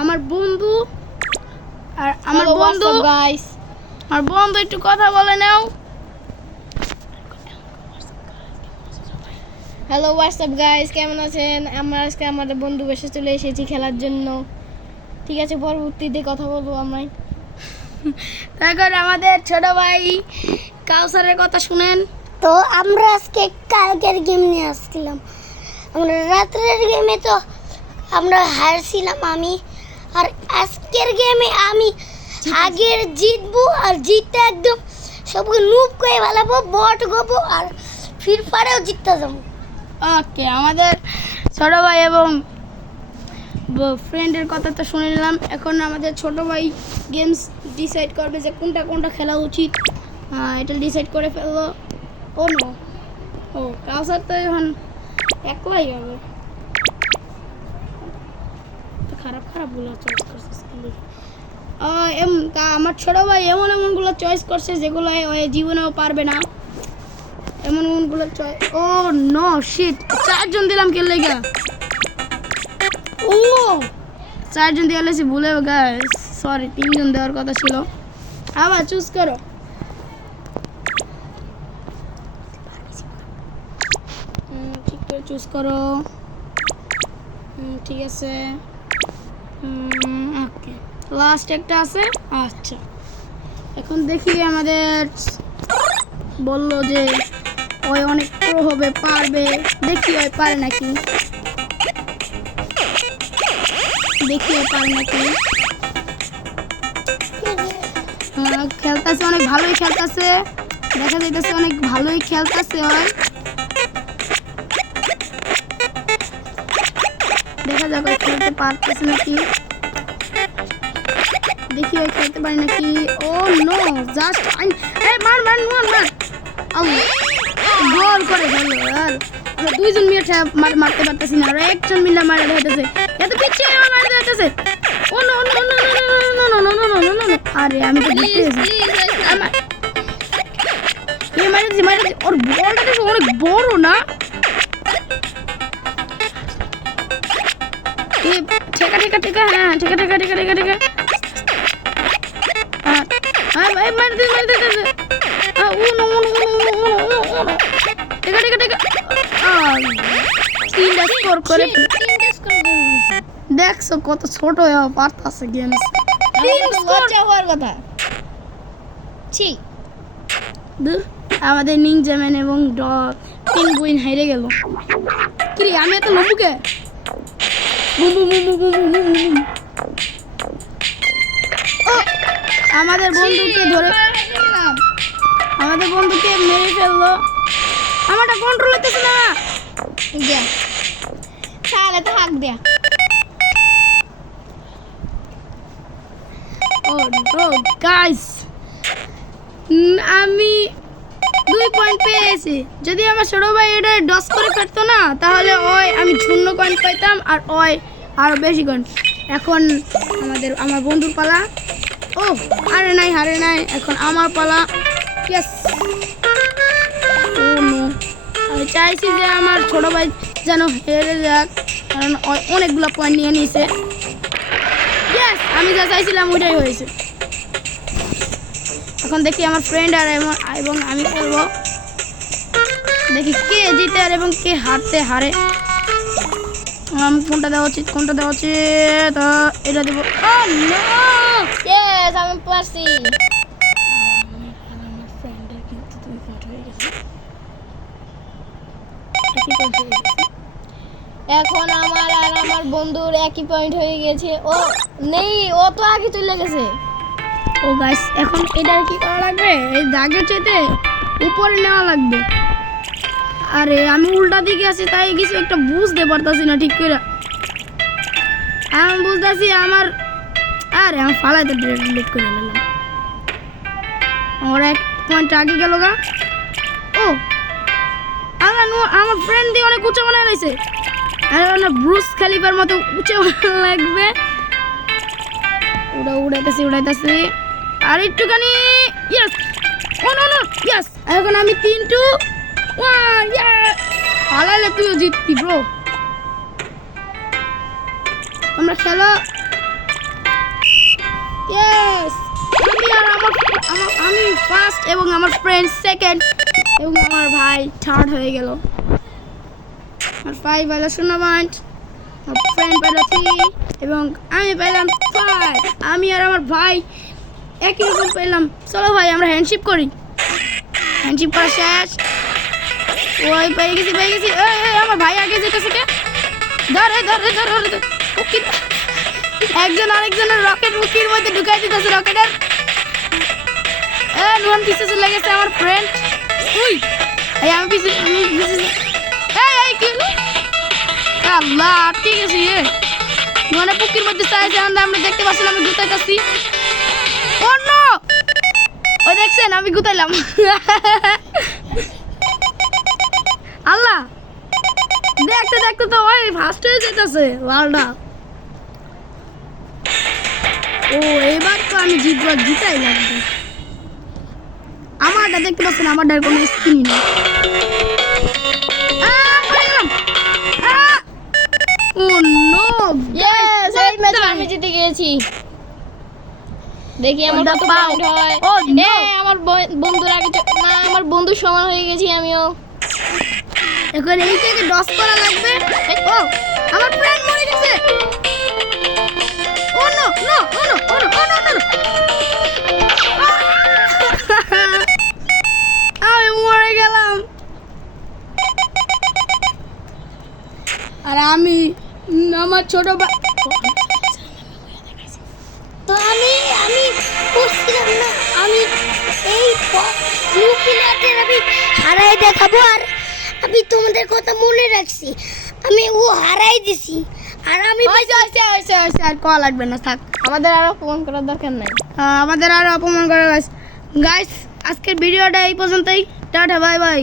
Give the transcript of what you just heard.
আমার বন্ধু আর আমার বন্ধু গাইস, আমার বন্ধু একটু কথা বলে নাও। হ্যালো হোয়াটসঅ্যাপ গাইস, কেমন আছেন? আমরা আজকে আমাদের বন্ধু বেশে চলে এসেছি খেলার জন্য। ঠিক আছে, পরবর্তীতে কথা বলবো আমরা। তারপর আমাদের ছোট ভাই কাউসারের কথা শুনেন। তো আমরা আজকে কালকের গেম নিয়ে আসছিলাম। আমরা রাত্রের গেমে তো আমরা হারছিলাম আমি, আর আজকের গেমে আমি আগের জিতবো আর জিততে একদম সবকে নুব করে ফেলাবো, বট গোবো আর ফ্রি ফায়ারেও জিততে যাবো। ওকে, আমাদের ছোট ভাই এবং ফ্রেন্ডের কথা তো শুনে নিলাম। এখন আমাদের ছোট ভাই গেমস ডিসাইড করবে যে কোনটা কোনটা খেলা উচিত। এটা ডিসাইড করে ফেললো। ও নো, ও কাউসার তো এখন একলাই হবে। তো খারাপ খারাপগুলো চয়েস করছে। আমার ছোট ভাই এমন এমনগুলো চয়েস করছে যেগুলো জীবনেও পারবে না। এমন এমনগুলো চয়েস। ও নো শিট, 4 জন দিলাম খেললে গা। ও 4 জন দিয়ে গেছি ভুলে গাইস, সরি 3 জন দেওয়ার কথা ছিল। আবার চুজ করো। ঠিক করে চুজ করো। ঠিক আছে, ওকে লাস্ট একটা আছে। আচ্ছা, এখন দেখি আমাদের বললো যে ওই অনেক প্রো হবে, পারবে। দেখি ওই পারে নাকি, দেখি ওই পারে নাকি। খেলতেছে, অনেক ভালোই খেলতেছে, দেখা যাইতেছে অনেক ভালোই খেলতেছে। ওই দেখা যাক ওই খেলতে পারতেছে নাকি, দেখি ওই খেলতে পারে নাকি। ও নো, জাস্ট মার মার মার মার, গোল করে ফেললো। আর আমরা 2 জন মিলে মারতে পারতেছি না, আর একজন মিলে মারা হইতেছে। এত পিছিয়ে আমার মারতে হইতেছে। ও no no no no no no no no no no no no, আরে আমি তো জিতে গেছি। মারছি, ওর বলটা দেখো অনেক বড় না। ঠেকা ঠেকা ঠেকা, হ্যাঁ ঠেকা ঠেকা ঠেকা ঠেকা ঠেকা। হ্যাঁ ভাই মারতে মারতে ঠেকা ঠেকা ঠেকা। তিনটা স্কোর করে দেখছো কত ছোট হয়ে পারতাছে গেমস। লজ্জা হওয়ার কথা। ছি, আমাদের নিনজা ম্যান এবং পেঙ্গুইন হেরে গেল। কি রে, আমি এত লম্বুকে আমাদের বন্ধুকে ধরে, আমাদের বন্ধুকে মেরে ফেললো। আমারটা কন্ট্রোল হইতেছে না। যা তাহলে তো হাক দেয়া। ও নো গাইস, আমি 2 পয়েন্ট পেয়েছি। যদি আমার ছোট ভাই এটা ডস করে ফেলতো না, তাহলে ওই আমি 0 কয়েন পাইতাম আর ওই আরো বেশি কয়েন। এখন আমার বন্ধুর পালা। ও হারে নাই, এখন আমার পালা। ইয়েস, ও নো, আমি চাইছি যে আমার ছোট ভাই যেন হেরে যাক, কারণ অনেকগুলো পয়েন্ট নিয়ে নিয়েছে। ইয়েস, আমি যা চাইছিলাম ওইটাই হয়েছে। এখন দেখি আমার ফ্রেন্ড আর এবং আমি খেলবো, দেখি কে জিতে আর এবং কে হারে। কোনটা দেওয়া উচিত, তো এটা দেবো। ও নো, ইয়েস, আমি পারছি। আমার ফ্রেন্ডের কিন্তু 2 পয়েন্ট হয়ে গেছে। এখন আমার আর আমার বন্ধুর একই পয়েন্ট হয়ে গেছে। ও নেই, ও তো আগে চলে গেছে। ও গাইস, এখন এটা কি করা লাগবে? এই দাগের চেতে উপরে নেওয়া লাগবে। আরে আমি উল্টা দিকে আছি, তাই কিছু একটা বুঝতে পারতাছি না ঠিক করে। আমি বুঝতেছি আমার, আরে আমি ফালাইতে ডিলিট করে নিলাম। আমার 1 পয়েন্ট আগে গেল গা। ও আমার ফ্রেন্ড দিয়ে অনেক উঁচু বানায় রয়েছে। আর না ব্রুস খালিফার মতো উঁচু লাগবে। উড়াইতেছি আর একটুখানি। ইয়েস, ও নো নো, ইয়েস। এখন আমি 3-2 হালালে তুইও জিততি ব্রো। তোমরা খেলো। আমি ফার্স্ট এবং আমার ফ্রেন্ড সেকেন্ড এবং আমার ভাই থার্ড হয়ে গেল। আমার ভাই পেল 0 পয়েন্ট, আমার ফ্রেন্ড পেল 3 এবং আমি পেলাম 5। আমি আর আমার ভাই একই রকম পেলাম। চলো ভাই আমরা হ্যান্ডশিপ করি। হ্যান্ডশিপ করা শেষ। ওই পেয়ে গেছি। আমার ভাই আগে যেতেছে কে? ধর। উকি একজন আরেকজনের রকেট মুখির মধ্যে ঢুকাই দিতেছে রকেটের। নুয়ান পিছে চলে গেছে আমার ফ্রেন্ড। উই আমি পিছে এই কি হলো? আল্লাহ ঠিক আছে নুয়ানের পুকির মধ্যে চাইছে আমরা দেখতে পাচ্ছিলাম আমি গুতাইতেছি। ও নো ওই দেখছেন আমি গুতাইলাম। আল্লাহ দেখতে তো ওই ফার্স্ট হয়ে যেতেছে ওয়ালটা। ও এবার তো আমি জিতাই লাগবে। আমারটা দেখতে পাচ্ছেন আমারটার কোনো স্কিন নেই। ও নো ইয়েস এই ম্যাচে আমি জিতে গিয়েছি। দেখি আমার কত পয়েন্ট হয়। ও নো আমার বন্ধুর আগে না আমার বন্ধুর সমান হয়ে গেছি আমিও। এখন এইটাকে ডস করা লাগবে। ও আমার ফ্রেন্ড মরে গেছে। ও নো আমি মরে গেলাম। আর আমি আমার ছোট ভাই তো আমি বুঝছিলাম না আমি এই ব্লু প্লেয়ারদের আমি হারাই দেখাবো। আর আমি তোমাদের কথা মনে রাখছি, আমি ও হারাই দিছি। আর আমি হয়েছে আর কল লাগবে না থাক। আমাদের আর অপমান করার দরকার নাই। আমাদের আর অপমান করা গাইস আজকের ভিডিওটা এই পর্যন্তই। Tata bye bye.